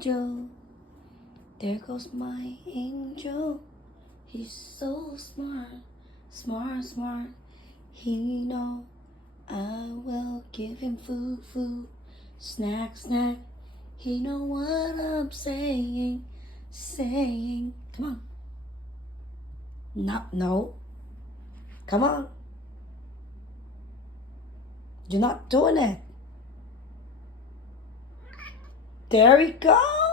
Joe, there goes my angel. He's so smart, smart, smart. He know I will give him food, food, snack, snack. He know what I'm saying, saying. Come on. No, no. Come on. You're not doing it. There we go.